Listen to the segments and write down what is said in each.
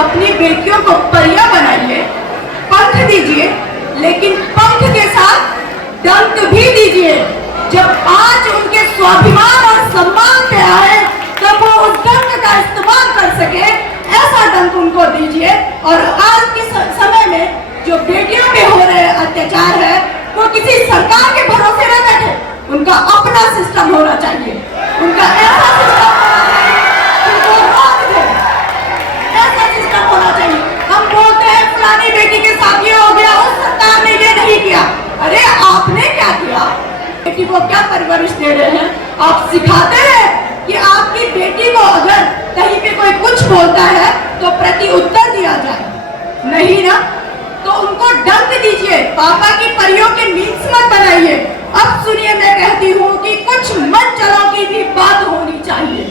अपनी बेटियों को परियां बनाइए, पंख दीजिए, लेकिन पंख के साथ डंक भी दीजिए। जब आज उनके स्वाभिमान और सम्मान पे आए तब वो उस डंक का इस्तेमाल कर सके, ऐसा डंक उनको दीजिए। और आज के समय में जो बेटियों पे हो रहे अत्याचार है, वो किसी सरकार के भरोसे न बैठे, उनका अपना सिस्टम होना चाहिए, उनका ऐसा सिस्टम होना चाहिए कि वो रोक दे, ऐसा सिस्टम होना चाहिए। हम बोलते हैं फलानी बेटी के साथ ये हो गया, उस सरकार ने ये नहीं किया। अरे आपने क्या किया? बेटी को क्या परवरिश दे रहे हैं? आप सिखाते हैं कि आपकी बेटी को अगर कहीं पे कोई कुछ बोलता है तो प्रति उत्तर दिया जाए, नहीं ना? तो उनको डंक दीजिए, पापा की परियों के मीन्स मत बनाइए। अब सुनिए, मैं कहती हूँ कि कुछ मंचलों की भी बात होनी चाहिए,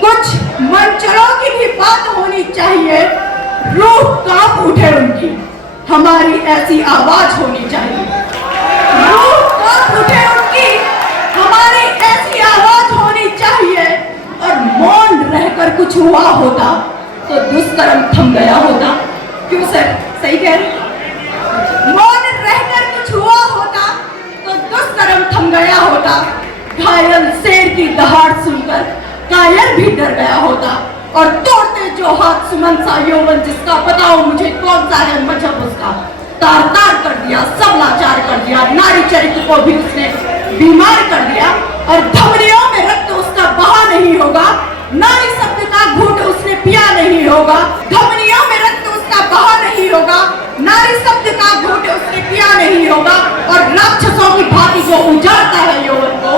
कुछ मंचलों की भी बात होनी चाहिए। रूह कांप उठे उनकी, हमारी ऐसी आवाज होनी चाहिए। रूह कांप उठे उनकी, हमारी ऐसी आवाज होनी चाहिए। और मौन रहकर कुछ हुआ होता तो दुष्कर्म थम गया होता। क्यों सर, सही कह रहे? मौन रहकर कुछ हुआ होता तो दुष्कर्म थम गया होता। घायल शेर की दहाड़ सुनकर कायर भी डर गया होता। और तोड़ते जो हाथ सुमन सा यौवन जिसका, बताओ मुझे कौन सा है मजहब उसका। तार तार कर दिया, सब लाचार कर दिया, नारी चरित्र को भी उसने बीमार कर दिया। और धमनियों में रक्त उसका बहा नहीं होगा, नारी शब्द का घूंट उसने पिया नहीं होगा। धमनियों में रक्त उसका बहा नहीं होगा, नारी शब्द का घूंट उसने पिया नहीं होगा। और राक्षसों की भांति जो उजाड़ता है यौवन को,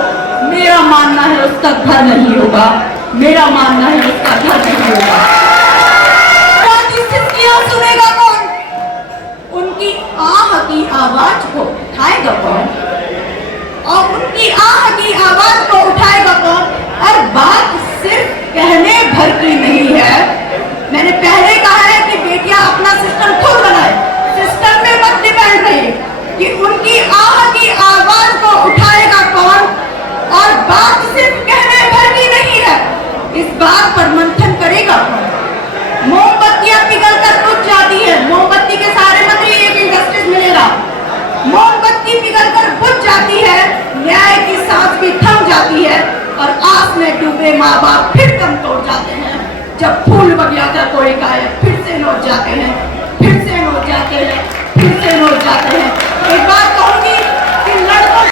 मेरा मानना है उसका घर नहीं होगा, मेरा मानना है उसका घर नहीं होगा। सुनेगा कौन? उनकी आह की आवाज को उठाएगा कौन? और उनकी आह की आवाज को उठाएगा कौन? और बात सिर्फ कहने भर की नहीं है। मैंने पहले कहा है कि बेटियां अपना सिस्टम खुद बनाए, सिस्टम में मत डिपेंड रही। कि उनकी आह की आवाज को उठाएगा कौन? और बात सिर्फ कहने भर की नहीं है, इस बात पर मंथन करेगा कौन? मोमबत्तियां पिघलकर बुझ जाती है, मोमबत्ती के सारे मंत्री एक इंडस्ट्रीज मिलेगा। मोमबत्ती पिघलकर बुझ जाती है, न्याय की सांस भी थम जाती है। और आस में डूबे माँ बाप फिर कम तोड़ जाते हैं। जब फूल बगिया का कोई गायब फिर से लौट जाते हैं।